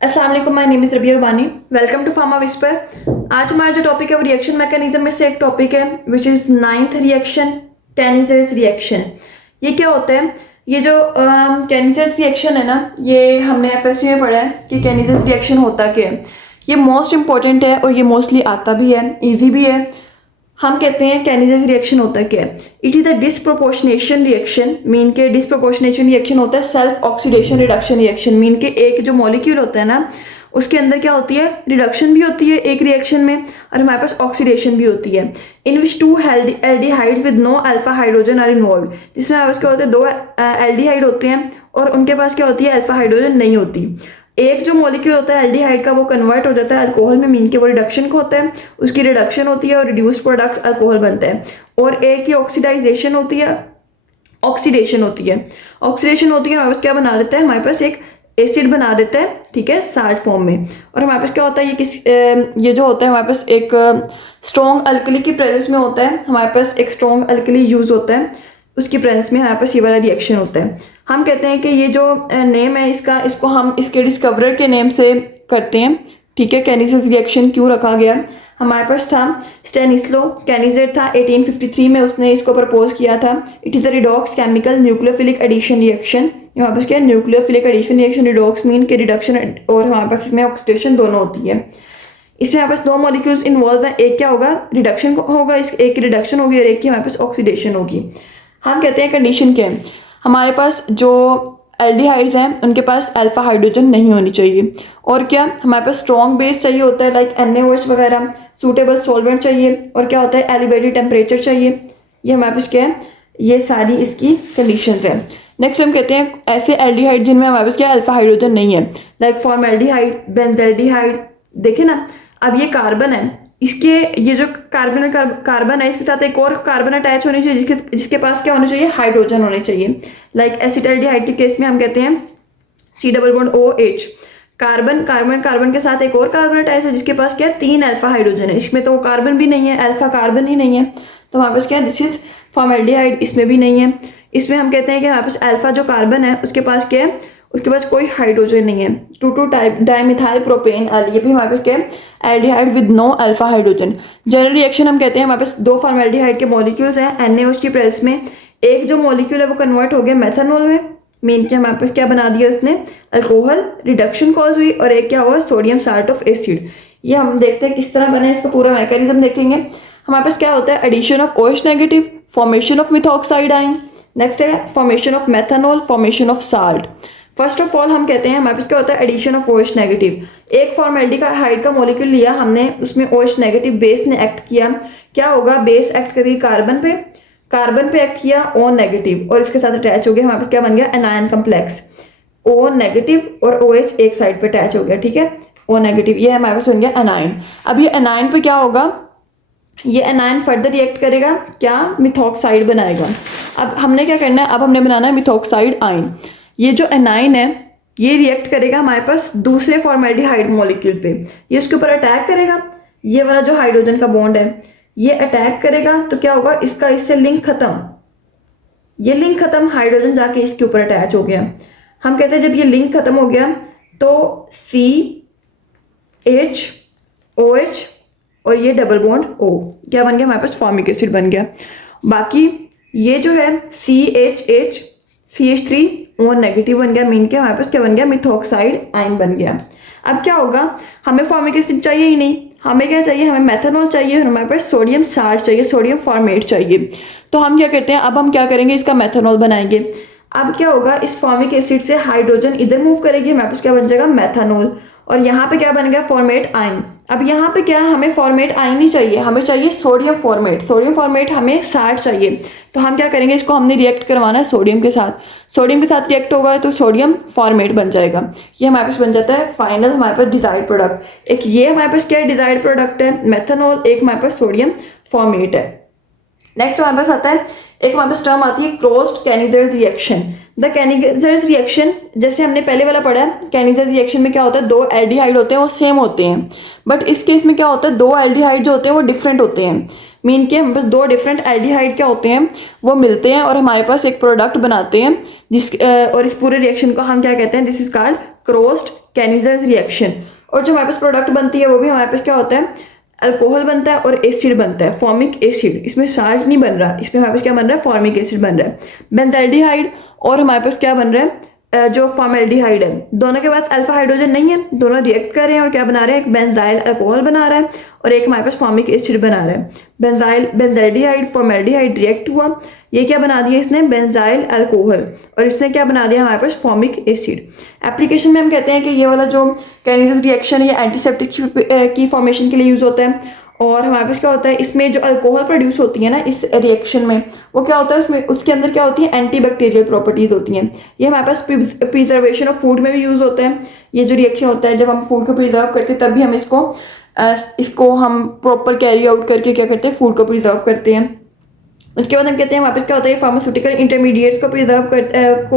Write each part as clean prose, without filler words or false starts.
अस्सलाम वालेकुम, my name is Rabia Rubani. Welcome to Pharma Whisper. आज हमारा जो टॉपिक है वो रिएक्शन मैकेनिज्म में से एक टॉपिक है which is ninth reaction, Cannizzaro's reaction. ये क्या होता है? ये जो कैनिजर्स रिएक्शन है ना, ये हमने एफएससी में पढ़ा है कि कैनिजर्स रिएक्शन होता क्या है। ये मोस्ट इंपॉर्टेंट है और ये मोस्टली आता भी है, ईजी भी है। हम कहते हैं कैनिजर्स रिएक्शन होता क्या है? It is a disproportionation reaction. Mean के डिस्प्रोपोर्शनेशन रिएक्शन होता है self oxidation reduction reaction. Mean के एक जो मॉलिक्यूल होता है ना, उसके अंदर क्या होती है? रिडक्शन भी होती है एक रिएक्शन में, और हमारे पास ऑक्सीडेशन भी होती है। In which two aldehyde with no alpha hydrogen are involve. जिसमें हमारे पास क्या होते हैं? दो एल्डिहाइड होते हैं और उनके पास क्या होती है? अल्फा हाइड्रोजन नहीं होती। एक जो मॉलिक्यूल होता है एल्डिहाइड का, वो कन्वर्ट हो जाता है अल्कोहल में। मीन के वो रिडक्शन को होता है, उसकी रिडक्शन होती है और रिड्यूस्ड प्रोडक्ट अल्कोहल बनता है। और एक की ऑक्सीडाइजेशन होती है, ऑक्सीडेशन होती है। ऑक्सीडेशन होती है, हमारे पास क्या बना देता है? हमारे पास एक एसिड बना देता है, ठीक है, साल्ट फॉर्म में। और हमारे पास क्या होता है? ये जो होता है हमारे पास एक स्ट्रॉन्ग अल्कली की प्रेजेंस में होता है। हमारे पास एक स्ट्रॉन्ग अल्कली यूज होता है, उसकी प्रेजेंस में हमारे पास ये वाला रिएक्शन होता है। हम कहते हैं कि ये जो नेम है इसको हम इसके डिस्कवरर के नेम से करते हैं, ठीक है। कैनिजर्स रिएक्शन क्यों रखा गया? हमारे पास था स्टेनिस्लो कैनिजर था, 1853 में उसने इसको प्रपोज किया था। It is a redox chemical nucleophilic addition reaction. हमारे पास क्या है? Nucleophilic addition reaction. Redox mean के रिडक्शन और हमारे पास इसमें ऑक्सीडेशन दोनों होती है। इसमें हमारे पास दो मॉलिक्यूल्स इन्वॉल्व हैं। एक क्या होगा? रिडक्शन होगा, एक की रिडक्शन होगी और एक की हमारे पास ऑक्सीडेशन होगी। हम कहते हैं कंडीशन क्या है? हमारे पास जो एल्डिहाइड्स हैं उनके पास अल्फा हाइड्रोजन नहीं होनी चाहिए। और क्या? हमारे पास स्ट्रॉन्ग बेस चाहिए होता है, लाइक NaOH वगैरह। सूटेबल सॉल्वेंट चाहिए। और क्या होता है? एलिवेटेड टेम्परेचर चाहिए। ये हमारे पास क्या है? ये सारी इसकी कंडीशंस हैं। नेक्स्ट हम कहते हैं ऐसे एल्डिहाइड जिनमें हमारे पास क्या अल्फा हाइड्रोजन नहीं है, लाइक फॉर्मल्डिहाइड, बेंजल्डिहाइड। देखे ना, अब ये कार्बन है, इसके ये जो कार्बन है इसके साथ एक और कार्बन अटैच होनी चाहिए जिसके पास क्या होना चाहिए? हाइड्रोजन होने चाहिए। लाइक एसिटाल्डिहाइड के केस में हम कहते हैं C+OH। कार्बन के साथ एक और कार्बन अटैच है जिसके पास क्या है? 3 अल्फा हाइड्रोजन है। इसमें तो कार्बन भी नहीं है, अल्फा कार्बन ही नहीं है, तो हमारे पास क्या है? This is formaldehyde. इसमें भी नहीं है। इसमें हम कहते हैं कि हमारे पास अल्फा जो कार्बन है उसके पास क्या है? उसके पास कोई हाइड्रोजन नहीं है। 2,2 डाइमिथाइल प्रोपेन ये भी हमारे पास क्या है? Aldehyde with no alpha hydrogen. General reaction हम कहते हैं हमारे पास दो फॉर्मल्डिहाइड के मॉलिक्यूल्स हैं NaOH की प्रेजेंस में। एक जो मॉलिक्यूल है वो कन्वर्ट हो गया मेथनॉल में। मीन के हमारे पास क्या बना दिया उसने? अल्कोहल रिडक्शन कॉज हुई। और एक क्या हुआ? Sodium salt of acid. ये हम देखते हैं किस तरह बने, इसका पूरा मैकेनिज्म देखेंगे। हमारे पास क्या होता है? Addition of OH negative, formation of methoxide ion. Next है formation of methanol, formation of salt. First of all हम कहते हैं हमारे पास क्या होता है? Addition of OH negative. एक फॉर्मल्डिहाइड का मॉलिक्यूल लिया हमने, उसमें OH नेगेटिव बेस ने एक्ट किया। क्या होगा? बेस एक्ट करेगी कार्बन पे एक्ट किया O नेगेटिव और इसके साथ अटैच हो गया। हमारे पास क्या बन गया? Anion complex. O नेगेटिव और OH एक साइड पे अटैच हो गया, ठीक है, O नेगेटिव। ये हमारे पास बन गया एनायन। अब ये एनायन पे क्या होगा? ये एनायन फर्दर रिएक्ट करेगा, क्या? मिथॉक्साइड बनाएगा। अब हमने क्या करना है? अब हमने बनाना है मिथॉक्साइड आयन। ये जो एनाइन है ये रिएक्ट करेगा हमारे पास दूसरे फॉर्मल्डिहाइड मॉलिक्यूल पे। ये उसके ऊपर अटैक करेगा। ये वाला जो हाइड्रोजन का बॉन्ड है ये अटैक करेगा, तो क्या होगा? इसका इससे लिंक खत्म। ये लिंक खत्म, हाइड्रोजन जाके इसके ऊपर अटैच हो गया। हम कहते हैं जब ये लिंक खत्म हो गया तो CHOH और ये डबल बॉन्ड O क्या बन गया? हमारे पास फॉर्मिक एसिड बन गया। बाकी ये जो है CHH CH3O नेगेटिव बन गया। मीन के हमारे पास क्या बन गया? मिथॉक्साइड आयन बन गया। अब क्या होगा? हमें फॉर्मिक एसिड चाहिए ही नहीं, हमें क्या चाहिए? हमें मेथनॉल चाहिए और हमारे पास सोडियम साल्ट चाहिए, सोडियम फॉर्मेट चाहिए। तो हम क्या करते हैं? अब हम क्या करेंगे? इसका मेथनॉल बनाएंगे। अब क्या होगा? इस फॉर्मिक एसिड से हाइड्रोजन इधर मूव करेगी, हमारे पास क्या बन जाएगा? मेथनॉल। और यहाँ पे क्या बन गया? Format ion. अब यहाँ पे क्या है? हमें फॉर्मेट आयन नहीं चाहिए, हमें चाहिए सोडियम फॉर्मेट। सोडियम फॉर्मेट हमें साल्ट चाहिए। तो हम क्या करेंगे? इसको हमने रिएक्ट करवाना है सोडियम के साथ। सोडियम के साथ रिएक्ट होगा तो सोडियम फॉर्मेट बन जाएगा। ये हमारे पास बन जाता है फाइनल हमारे पास डिजायर्ड प्रोडक्ट। एक ये हमारे पास क्या है? डिजायर्ड प्रोडक्ट है मेथनॉल। एक हमारे पास सोडियम फॉर्मेट है। नेक्स्ट हमारे पास आता है एक हमारे पास टर्म आती है क्लोज्ड कैनिजर्स रिएक्शन। द कैनिजर्स रिएक्शन, जैसे हमने पहले वाला पढ़ा है, कैनिजर्स रिएक्शन में क्या होता है? दो एल्डिहाइड होते हैं वो सेम होते हैं, बट इस केस में क्या होता है? दो एल्डिहाइड जो होते हैं वो डिफरेंट होते हैं। मीन के हमारे पास दो डिफरेंट एल्डिहाइड क्या होते हैं? वो मिलते हैं और हमारे पास एक प्रोडक्ट बनाते हैं और इस पूरे रिएक्शन को हम क्या कहते हैं? This is called crossed Cannizzaro's reaction. और जो हमारे पास प्रोडक्ट बनती है वो भी हमारे पास क्या होता है, अल्कोहल बनता है और एसिड बनता है, फॉर्मिक एसिड। इसमें साल्ट नहीं बन रहा, इसमें हमारे पास क्या बन रहा है, फॉर्मिक एसिड बन रहा है, बेंजाल्डिहाइड। और हमारे पास क्या बन रहा है, जो फॉर्मेल्डिहाइड है। दोनों के पास अल्फा हाइड्रोजन नहीं है, दोनों रिएक्ट कर रहे हैं और क्या बना रहे हैं, एक बेंजाइल अल्कोहल बना रहा है और एक हमारे पास फॉर्मिक एसिड बना रहा है। बेंजाल्डिहाइड फॉर्मेल्डिहाइड रिएक्ट हुआ, ये क्या बना दिया इसने, बेंजाइल अल्कोहल, और इसने क्या बना दिया हमारे पास, फॉर्मिक एसिड। एप्लीकेशन में हम कहते हैं कि ये वाला जो कैनिजर्स रिएक्शन है ये एंटीसेप्टिक की फॉर्मेशन के लिए यूज होता है। और हमारे पास क्या होता है, इसमें जो अल्कोहल प्रोड्यूस होती है ना इस रिएक्शन में, वो क्या होता है, उसमें उसके अंदर क्या होती है, एंटीबैक्टीरियल प्रॉपर्टीज होती हैं। ये हमारे पास प्रिजर्वेशन ऑफ फूड में भी यूज होता है। ये जो रिएक्शन होता है जब हम फूड को प्रिजर्व करते हैं तब भी हम इसको हम प्रॉपर कैरी आउट करके क्या करते हैं, फूड को प्रिजर्व करते हैं। उसके बाद हम कहते हैं हमारे पास क्या होता है, फार्मास्यूटिकल इंटरमीडिएट्स को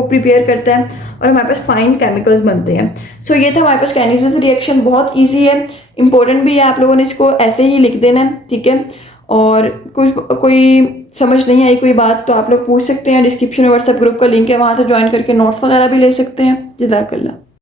प्रिपेयर करता है और हमारे पास फाइन केमिकल्स बनते हैं। सो ये था हमारे पास कैनिजर्स रिएक्शन, बहुत इजी है, इंपॉर्टेंट भी है, आप लोगों ने इसको ऐसे ही लिख देना है, ठीक है। और कोई समझ नहीं आई कोई बात तो आप लोग पूछ सकते हैं, डिस्क्रिप्शन में व्हाट्सएप ग्रुप का लिंक है, वहाँ से ज्वाइन करके नोट्स वगैरह भी ले सकते हैं। जज़ाकल्लाह।